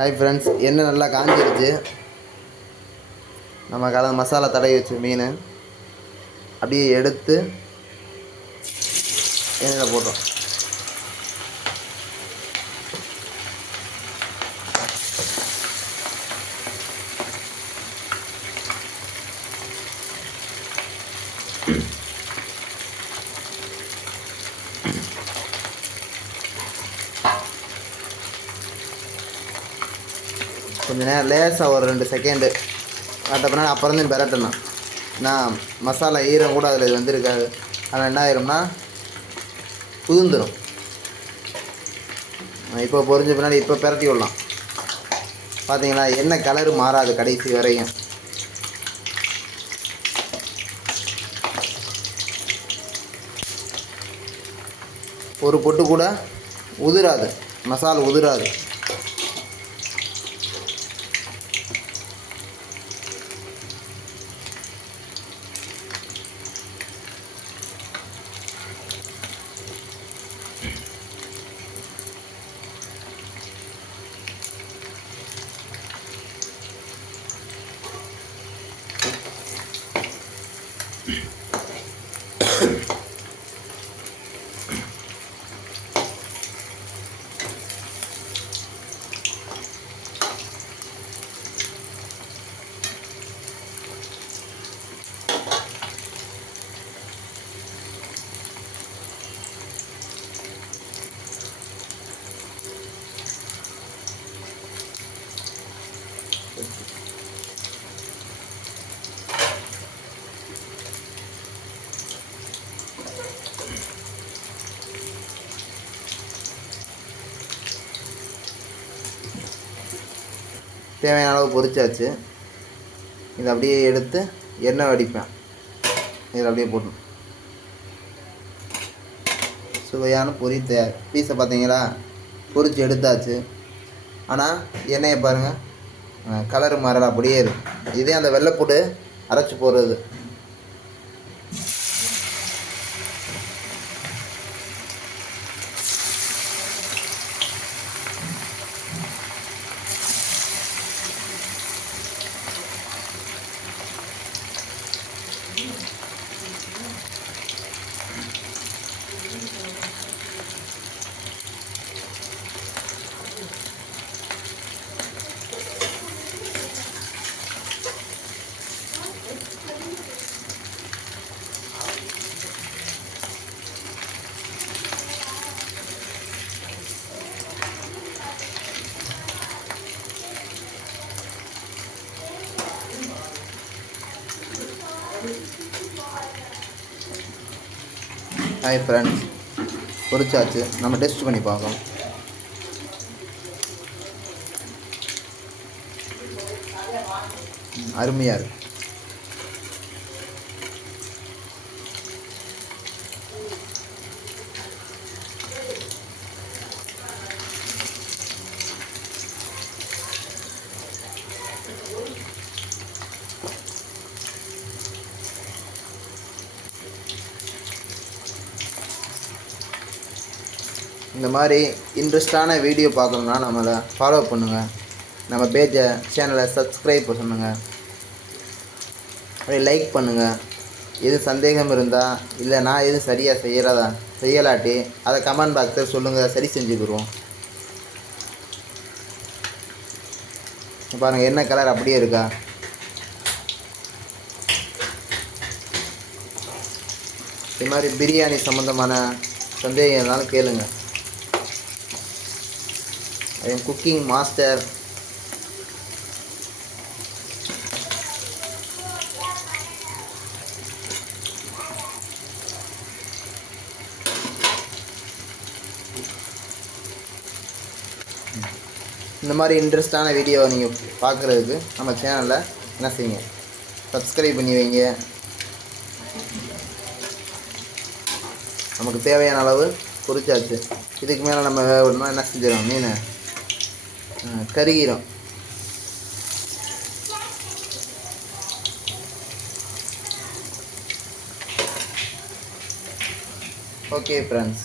Hi friends, எண்ணெய் நல்லா காஞ்சிருச்சு. நம்ம கலந்து மசாலா தடவி வச்ச மீன் அப்படியே எடுத்து எண்ணெயில் போட்டோம். கொஞ்சம் நேரம் லேசாக ஒரு 2 செகண்டு பின்னாடி அப்புறம் தான் பெரட்டணும். நான் மசாலா ஈரம் கூட அதில் வந்துருக்காது. ஆனால் என்ன ஆயிரும்னா புதுந்துடும். இப்போ பொரிஞ்ச பின்னாடி இப்போ பெரட்டி விடலாம். பார்த்தீங்களா, எண்ணெய் கலரு மாறாது கடைசி வரையும். ஒரு பொட்டு கூட உதிராது, மசாலா உதிராது. தேவையான அளவு பொரிச்சாச்சு. இதை அப்படியே எடுத்து எண்ணெய் வடிப்பேன். இதில் அப்படியே போடணும். சுவையான பொரி தயார். பீஸை பார்த்தீங்களா, பொரிச்சு எடுத்தாச்சு. ஆனால் எண்ணெயை பாருங்கள், கலரு மாறல, அப்படியே இருக்குது. இதே அந்த வெள்ளைப்பூடு அரைச்சி போடுறது. ஹாய் ஃப்ரெண்ட்ஸ், பொரிச்சாச்சு. நம்ம டெஸ்ட் பண்ணி பார்க்கலாம். அருமையாக இருக்கு. இந்த மாதிரி இன்ட்ரெஸ்டான வீடியோ பார்க்கணுன்னா நம்மளை ஃபாலோ பண்ணுங்கள். நம்ம பேஜை சேனலை சப்ஸ்கிரைப் பண்ணுங்கள். அப்படியே லைக் பண்ணுங்கள். எது சந்தேகம் இருந்தால், இல்லை நான் எது சரியாக செய்யலாட்டி அதை கமெண்ட் பாக்ஸில் சொல்லுங்கள், சரி செஞ்சுக்கிடுவோம். பாருங்கள், என்ன கலர் அப்படியே இருக்கா. இது மாதிரி பிரியாணி சம்மந்தமான சந்தேகம் இருந்தாலும் கேளுங்க. I am cooking master. இந்த மாதிரி இன்ட்ரெஸ்டான வீடியோவை நீங்கள் பார்க்குறதுக்கு நம்ம சேனலில் என்ன செய்யுங்க, சப்ஸ்கிரைப் பண்ணி வைங்க. நமக்கு தேவையான அளவு பொரிச்சாச்சு. இதுக்கு மேலே நம்ம வேணும்னா என்ன செஞ்சிடும், மீன் கருகிரும். Okay friends.